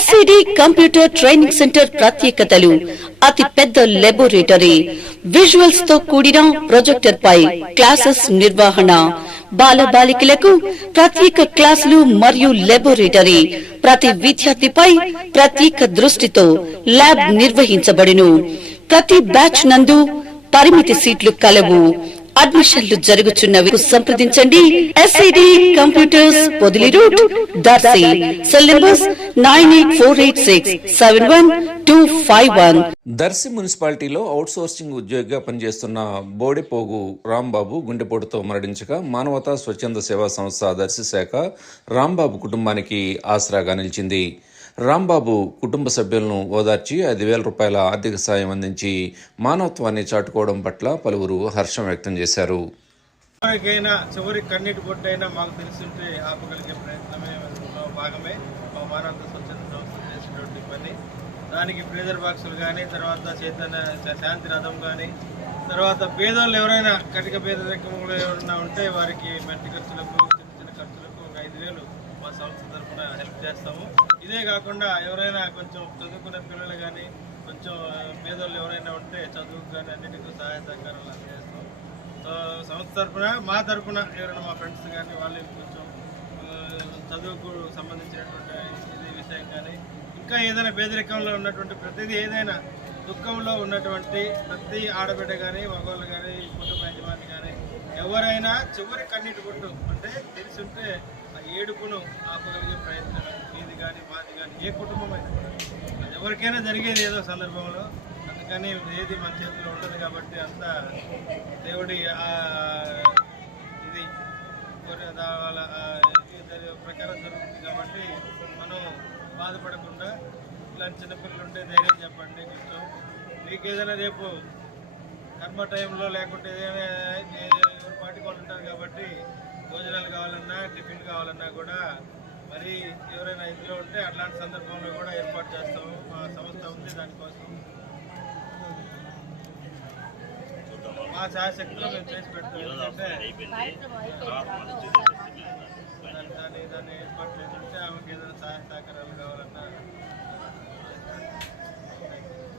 SCD computer training centre ప్రత్యేకతలు అతి పెద్ద లాబొరేటరీ, విజువల్స్ తో కూడిన ప్రొజెక్టర్ పై క్లాసెస్ నిర్వహణ, బాలబాలికలకు ప్రత్యేక క్లాసులు మరియు లాబొరేటరీ, ప్రతి విద్యార్థిపై ప్రత్యేక దృష్టితో ల్యాబ్ నిర్వహించబడును. ప్రతి బ్యాచ్ నందు పరిమితి సీట్లు కలవు. అడ్మిషన్లు జరుగుతున్నవి. సంప్రదించండి. SCD computers, Podili route, Darsi. Cell numbers 9848671251. Darsi మున్సిపాలిటీలో అవుట్ సోర్సింగ్ ఉద్యోగిగా పనిచేస్తున్న బోడిపోగు రాంబాబు గుండెపోటుతో మరణించగా మానవతా స్వచ్ఛంద సేవా సంస్థ దర్శి శాఖ రాంబాబు కుటుంబానికి ఆసరాగా నిలిచింది. రాంబాబు కుటుంబ సభ్యులను ఓదార్చి 5,000 రూపాయల ఆర్థిక సాయం అందించి మానవత్వాన్ని చాటుకోవడం పట్ల పలువురు హర్షం వ్యక్తం చేశారు. ఎవరికైనా చివరి కన్నీటి బొట్టైనా మాకు తెలిసింటే ఆపగలిగే ప్రయత్నమే భాగమే మా మానవతా స్వచ్ఛంద సంస్థ చేసినటువంటి పని. దానికి ఫ్రీజర్ బాక్సులు కానీ, తర్వాత చైతన్య శాంతి రథం కానీ, తర్వాత పేదోళ్ళు ఎవరైనా కటిక పేదరికంలో ఎవరైనా ఉంటే వారికి మెట్టి ఖర్చులకు, చిన్న చిన్న ఖర్చులకు ఒక 5,000 మా సంస్థ తరఫున హెల్ప్ చేస్తాము. ఇదే కాకుండా ఎవరైనా కొంచెం చదువుకునే పిల్లలు కానీ, కొంచెం పేదోళ్ళు ఎవరైనా ఉంటే చదువుకు కానీ అన్నిటికీ సహాయ సహకారాలు అందజేస్తాం. సో సంస్థ తరఫున, మా తరఫున ఎవరైనా మా ఫ్రెండ్స్ కానీ వాళ్ళు కొంచెం చదువుకు సంబంధించినటువంటి ఇది విషయం కానీ, ఇంకా ఏదైనా పేదరికంలో ఉన్నటువంటి ప్రతిదీ, ఏదైనా దుఃఖంలో ఉన్నటువంటి ప్రతి ఆడబిడ్డ కానీ, మగవాళ్ళు కానీ, కుటుంబ యజమాని కానీ ఎవరైనా చివరి కన్నీటి బొట్టు అంటే తెలిసి ఉంటే ఆ ఏడుపును ఆపగలిగే ప్రయత్నం మీది కానీ, మాది కానీ, ఏ కుటుంబం అయితే అది ఎవరికైనా జరిగేది ఏదో సందర్భంలో. అందుకని ఏది మన చేతిలో ఉండదు కాబట్టి అంతా దేవుడి ఇది వాళ్ళ ప్రకారం జరుగుతుంది. కాబట్టి మనం బాధపడకుండా ఇలాంటి చిన్నపిల్లలు ఉంటే ధైర్యం చెప్పండి. కొంచెం మీకు ఏదైనా రేపు కర్మ టైంలో లేకుంటే ఏదైనా ఎవరి పాటికి వాళ్ళు ఉంటారు కాబట్టి భోజనాలు కావాలన్నా, టిఫిన్ కావాలన్నా కూడా మరి ఎవరైనా ఇంట్లో ఉంటే అట్లాంటి సందర్భంలో కూడా ఏర్పాటు చేస్తాము. మా సంస్థ ఉంది దానికోసం. మా ఛాయశక్తిలో మేము చేసి పెడతాం. ఎందుకంటే దాన్ని ఏర్పాటు చేస్తుంటే ఆమెకి ఏదైనా సహాయ సహకారాలు కావాలన్నా